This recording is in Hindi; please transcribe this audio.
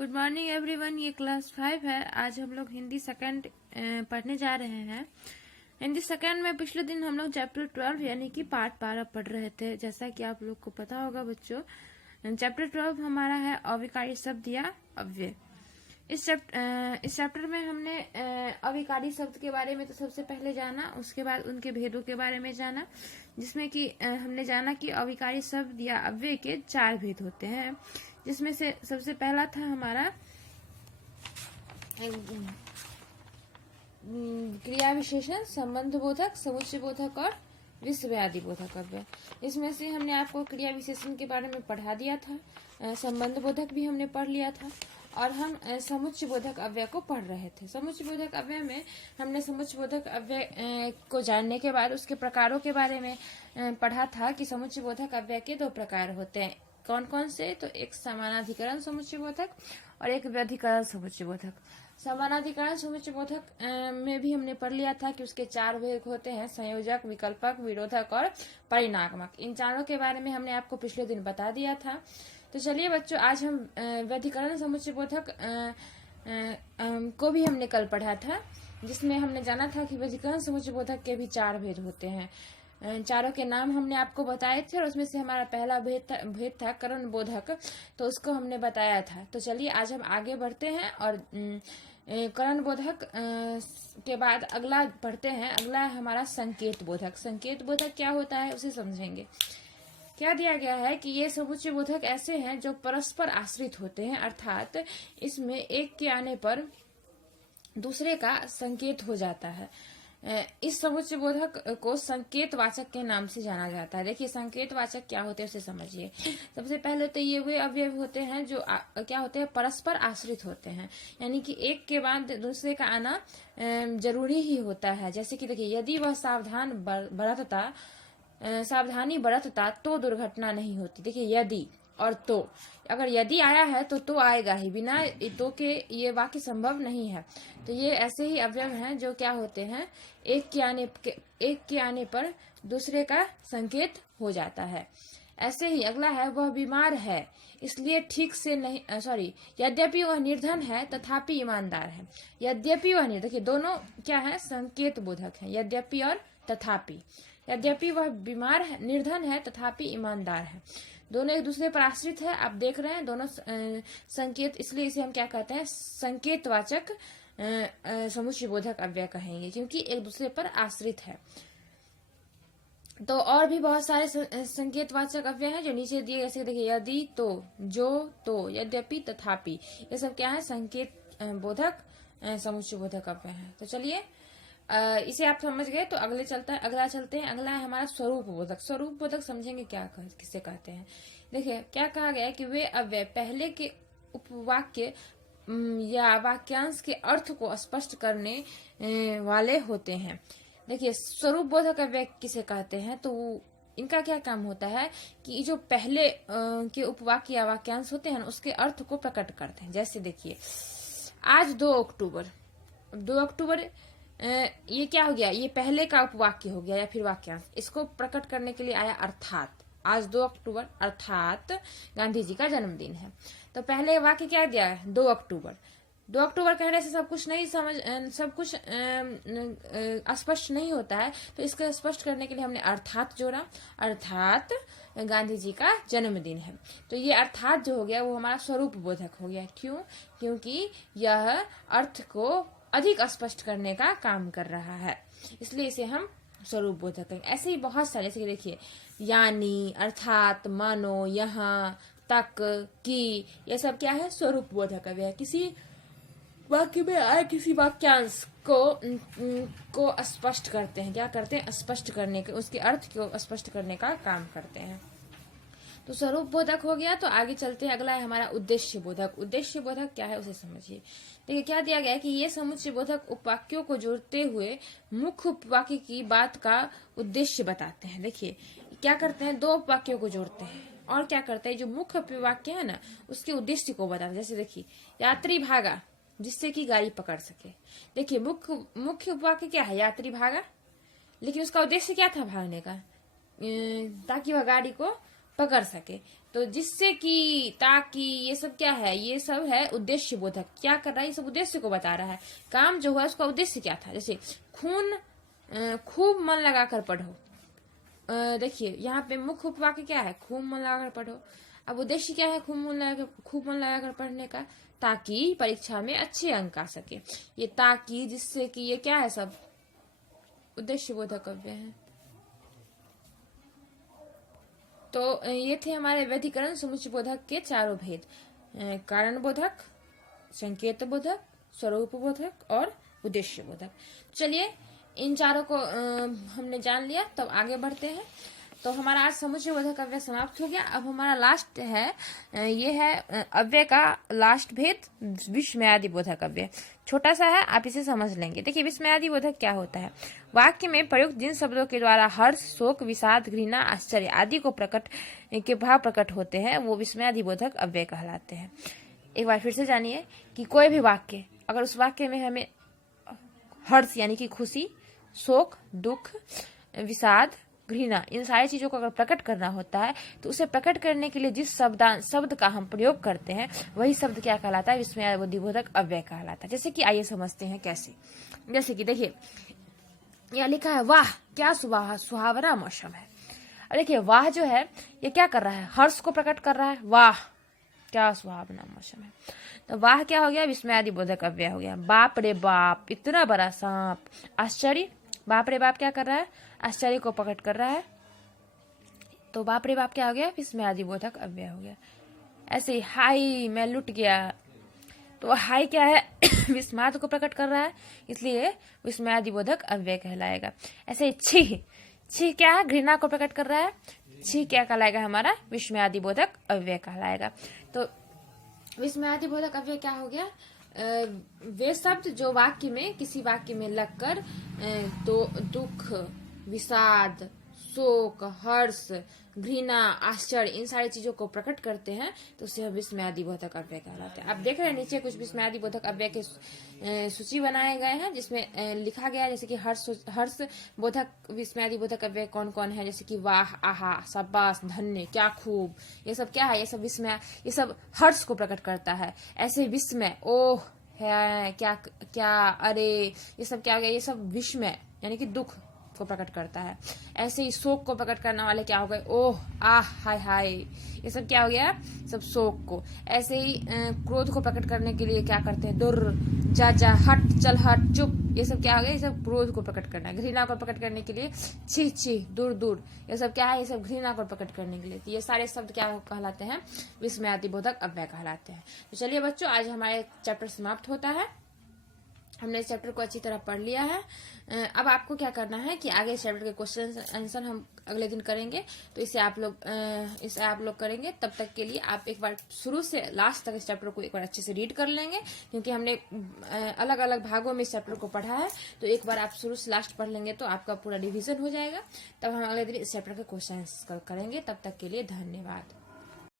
Good morning everyone. ये क्लास 5 है। आज हम लोग हिंदी सेकंड पढ़ने जा रहे हैं। हिंदी सेकंड में पिछले दिन हम लोग चैप्टर 12 यानी कि पार्ट 12 पढ़ रहे थे। जैसा कि आप लोग को पता होगा बच्चों, चैप्टर 12 हमारा है अविकारी शब्द या अव्यय। इस चैप्टर में हमने अविकारी शब्द के बारे में तो सबसे पहले जाना, उसके बाद उनके भेदों के बारे में जाना, जिसमें कि हमने जाना कि अविकारी शब्द या अव्यय के 4 भेद होते हैं, जिसमें से सबसे पहला था हमारा क्रिया विशेषण, संबंध बोधक, समुच्चय बोधक और विश्वव्याधि बोधक अव्यय। इसमें से हमने आपको क्रिया विशेषण के बारे में पढ़ा दिया था, संबंध बोधक भी हमने पढ़ लिया था और हम समुच्चय बोधक अव्यय को पढ़ रहे थे। समुच्चय बोधक अव्यय में हमने समुच्चय बोधक अव्यय को जानने के बाद उसके प्रकारों के बारे में पढ़ा था कि समुच्चय बोधक अव्यय के 2 प्रकार होते हैं। कौन कौन से? तो एक समानाधिकरण समुच्चय बोधक और एक व्यधिकरण समुच्चय बोधक। समानाधिकरण समुच्चय बोधक में भी हमने पढ़ लिया था कि उसके 4 भेद होते हैं, संयोजक, विकल्पक, विरोधक और परिणामक। इन चारों के बारे में हमने आपको पिछले दिन बता दिया था। तो चलिए बच्चों, आज हम व्यधिकरण समुच्चय बोधक को भी हमने कल पढ़ा था, जिसमें हमने जाना था कि व्यधिकरण समुच्चय बोधक के भी 4 भेद होते हैं। चारों के नाम हमने आपको बताए थे और उसमें से हमारा पहला भेद था करण बोधक, तो उसको हमने बताया था। तो चलिए आज हम आगे बढ़ते हैं और करण बोधक के बाद अगला पढ़ते हैं। अगला है हमारा संकेत बोधक। संकेत बोधक क्या होता है उसे समझेंगे। क्या दिया गया है कि ये समुच्चय बोधक ऐसे हैं जो परस्पर आश्रित होते हैं, अर्थात इसमें एक के आने पर दूसरे का संकेत हो जाता है। इस समुच्चय बोधक को संकेत वाचक के नाम से जाना जाता है। देखिए संकेत वाचक क्या होते हैं उसे समझिए। सबसे पहले तो ये वे अवयव होते हैं जो क्या होते हैं, परस्पर आश्रित होते हैं, यानी कि एक के बाद दूसरे का आना जरूरी ही होता है। जैसे कि देखिए, यदि वह सावधानी बरतता तो दुर्घटना नहीं होती। देखिए यदि और तो, अगर यदि आया है तो आएगा ही, बिना तो के ये वाक्य संभव नहीं है। तो ये ऐसे ही अवयव हैं जो क्या होते हैं, एक के आने पर दूसरे का संकेत हो जाता है। ऐसे ही अगला है वह बीमार है इसलिए ठीक से नहीं यद्यपि वह निर्धन है तथापि ईमानदार है। यद्यपि वह देखिए दोनों क्या है, संकेत बोधक है, यद्यपि और तथापि। यद्यपि वह बीमार है, निर्धन है तथापि ईमानदार है, दोनों एक दूसरे पर आश्रित है। आप देख रहे हैं दोनों संकेत, इसलिए इसे हम क्या कहते हैं, संकेतवाचक समुच्चय बोधक अव्यय कहेंगे, क्योंकि एक दूसरे पर आश्रित है। तो और भी बहुत सारे संकेतवाचक अव्यय हैं जो नीचे दिए, जैसे देखिए यदि, तो, जो, तो, यद्यपि, तथापि, ये सब क्या है, संकेत बोधक समुच्चय बोधक अव्यय है। तो चलिए इसे आप समझ गए। तो अगला चलते हैं। अगला है हमारा स्वरूप बोधक। स्वरूप बोधक समझेंगे किसे कहते हैं। देखिए क्या कहा गया है कि वे अव्यय पहले के उपवाक्य या वाक्यांश के अर्थ को स्पष्ट करने वाले होते हैं। देखिए स्वरूप बोधक अव्यय किसे कहते हैं, तो इनका क्या काम होता है कि जो पहले के उपवाक्य या वाक्यांश होते हैं उसके अर्थ को प्रकट करते हैं। जैसे देखिए आज 2 अक्टूबर ये क्या हो गया, ये पहले का उपवाक्य हो गया या फिर वाक्यांश। इसको प्रकट करने के लिए आया अर्थात, आज 2 अक्टूबर अर्थात गांधी जी का जन्मदिन है। तो पहले वाक्य क्या दिया है, 2 अक्टूबर। 2 अक्टूबर कहने से सब कुछ स्पष्ट नहीं होता है, तो इसको स्पष्ट करने के लिए हमने अर्थात जोड़ा, अर्थात गांधी जी का जन्मदिन है। तो ये अर्थात जो हो गया वो हमारा स्वरूप बोधक हो गया। क्यों? क्योंकि यह अर्थ को अधिक स्पष्ट करने का काम कर रहा है, इसलिए इसे हम स्वरूप बोधक कहेंगे। ऐसे ही बहुत सारे, जैसे देखिए यानी, अर्थात, मानो, यहाँ तक, कि, ये सब क्या है, स्वरूप बोधक अव्यय। किसी वाक्य में आए किसी वाक्यांश को स्पष्ट करते हैं। क्या करते हैं, स्पष्ट करने के, उसके अर्थ को स्पष्ट करने का काम करते हैं। तो स्वरूप बोधक हो गया। तो आगे चलते हैं। अगला है हमारा उद्देश्य बोधक। उद्देश्य बोधक क्या है उसे समझिए। देखिए क्या दिया गया है कि ये समुच्चय बोधक उपवाक्यों को जोड़ते हुए मुख्य उपवाक्य की बात का उद्देश्य बताते हैं। देखिए क्या करते हैं, 2 उपवाक्यों को जोड़ते हैं और क्या करते हैं, जो मुख्य उपवाक्य है ना उसके उद्देश्य को बताते हैं। जैसे देखिए यात्री भागा जिससे कि गाड़ी पकड़ सके। देखिए मुख्य उपवाक्य क्या है, यात्री भागा, लेकिन उसका उद्देश्य क्या था भागने का, ताकि वह गाड़ी को पकड़ सके। तो जिससे कि, ताकि, ये सब क्या है, ये सब है उद्देश्य बोधक। क्या कर रहा है, ये सब उद्देश्य को बता रहा है। काम जो हुआ उसका उद्देश्य क्या था, जैसे खून खूब मन लगाकर पढ़ो। देखिए यहाँ पे मुख्य उपवाक्य क्या है, खूब मन लगाकर पढ़ो। अब उद्देश्य क्या है खूब मन लगाकर पढ़ने का, ताकि परीक्षा में अच्छे अंक आ सके। ये ताकि, जिससे कि, ये क्या है, सब उद्देश्य बोधक काव्य है। तो ये थे हमारे व्यधिकरण समुच्चय बोधक के चारों भेद, कारण बोधक, संकेत बोधक, स्वरूप बोधक और उद्देश्य बोधक। चलिए इन चारों को हमने जान लिया, तब आगे बढ़ते हैं। तो हमारा आज समुच्चय बोधक अव्यय समाप्त हो गया। अब हमारा लास्ट है, ये है अव्यय का लास्ट भेद, विस्मयादि बोधक अव्यय। छोटा सा है, आप इसे समझ लेंगे। देखिए विस्मयादि बोधक क्या होता है, वाक्य में प्रयुक्त जिन शब्दों के द्वारा हर्ष, शोक, विषाद, घृणा, आश्चर्य आदि के भाव प्रकट होते हैं, वो विस्मयादि बोधक अव्यय कहलाते हैं। एक बार फिर से जानिए कि कोई भी वाक्य, अगर उस वाक्य में हमें हर्ष यानी कि खुशी, शोक, दुख, विषाद, घृणा, इन सारी चीजों को अगर प्रकट करना होता है, तो उसे प्रकट करने के लिए जिस शब्द का हम प्रयोग करते हैं, वही शब्द क्या कहलाता है, विस्मयादि बोधक अव्यय कहलाता है। जैसे कि आइए समझते हैं कैसे। जैसे कि देखिए यह लिखा है, वाह क्या सुहावना मौसम है। और देखिए वाह जो है ये क्या कर रहा है, हर्ष को प्रकट कर रहा है, वाह क्या सुहावना मौसम है। तो वाह क्या हो गया, विस्मयादि बोधक अव्यय हो गया। बाप रे बाप इतना बड़ा सांप, आश्चर्य, बाप रे बाप क्या कर रहा है, आश्चर्य को प्रकट कर रहा है, तो बाप रे बाप क्या हो गया, विस्मयादि बोधक अव्यय हो गया। ऐसे ही हाय मैं लुट गया, तो हाय क्या है विस्माद को प्रकट कर रहा है, इसलिए विस्मयादि बोधक अव्यय कहलाएगा। ऐसे ही छी क्या है, घृणा को प्रकट कर रहा है, छी क्या कहलाएगा, हमारा विस्मयादि बोधक अव्यय कहलाएगा। तो विस्मयादि बोधक अव्यय क्या हो गया, वे शब्द जो वाक्य में, किसी वाक्य में लगकर तो दुख, विषाद, शोक, हर्ष, घृणा, आश्चर्य, इन सारी चीजों को प्रकट करते हैं, तो उसे विस्मयादि बोधक अव्यय कहलाते हैं। आप देख रहे हैं नीचे कुछ विस्मयादि बोधक अव्यय के सूची बनाए गए हैं, जिसमें लिखा गया है जैसे कि हर्ष बोधक विस्मयादि बोधक अव्यय कौन कौन है, जैसे कि वाह, आहा, शाबाश, धन्य, क्या खूब, ये सब क्या है, ये सब विस्मय, ये सब हर्ष को प्रकट करता है। ऐसे विस्मय, ओह है, क्या, अरे, ये सब क्या हो गया, ये सब विस्मय यानी कि दुख को प्रकट करता है। ऐसे ही शोक को प्रकट करने वाले क्या हो गए, ओह, आह, हाय हाय, ये सब क्या हो गया, सब शोक को। ऐसे ही क्रोध को प्रकट करने के लिए क्या करते हैं, दुर, जा, हट, चल हट, चुप, ये सब क्या हो गया, ये सब क्रोध को प्रकट करना है। घृणा को प्रकट करने के लिए छी, दूर, ये सब क्या है, ये सब घृणा को प्रकट करने के लिए। तो ये सारे शब्द क्या कहलाते हैं, विस्मयादि बोधक अव्यय कहलाते हैं। तो चलिए बच्चों, आज हमारे चैप्टर समाप्त होता है। हमने इस चैप्टर को अच्छी तरह पढ़ लिया है। अब आपको क्या करना है कि आगे इस चैप्टर के क्वेश्चन आंसर हम अगले दिन करेंगे, तो इसे आप लोग करेंगे। तब तक के लिए आप एक बार शुरू से लास्ट तक इस चैप्टर को एक बार अच्छे से रीड कर लेंगे, क्योंकि हमने अलग अलग भागों में इस चैप्टर को पढ़ा है। तो एक बार आप शुरू से लास्ट पढ़ लेंगे तो आपका पूरा रिविजन हो जाएगा। तब हम अगले दिन इस चैप्टर के क्वेश्चन करेंगे। तब तक के लिए धन्यवाद।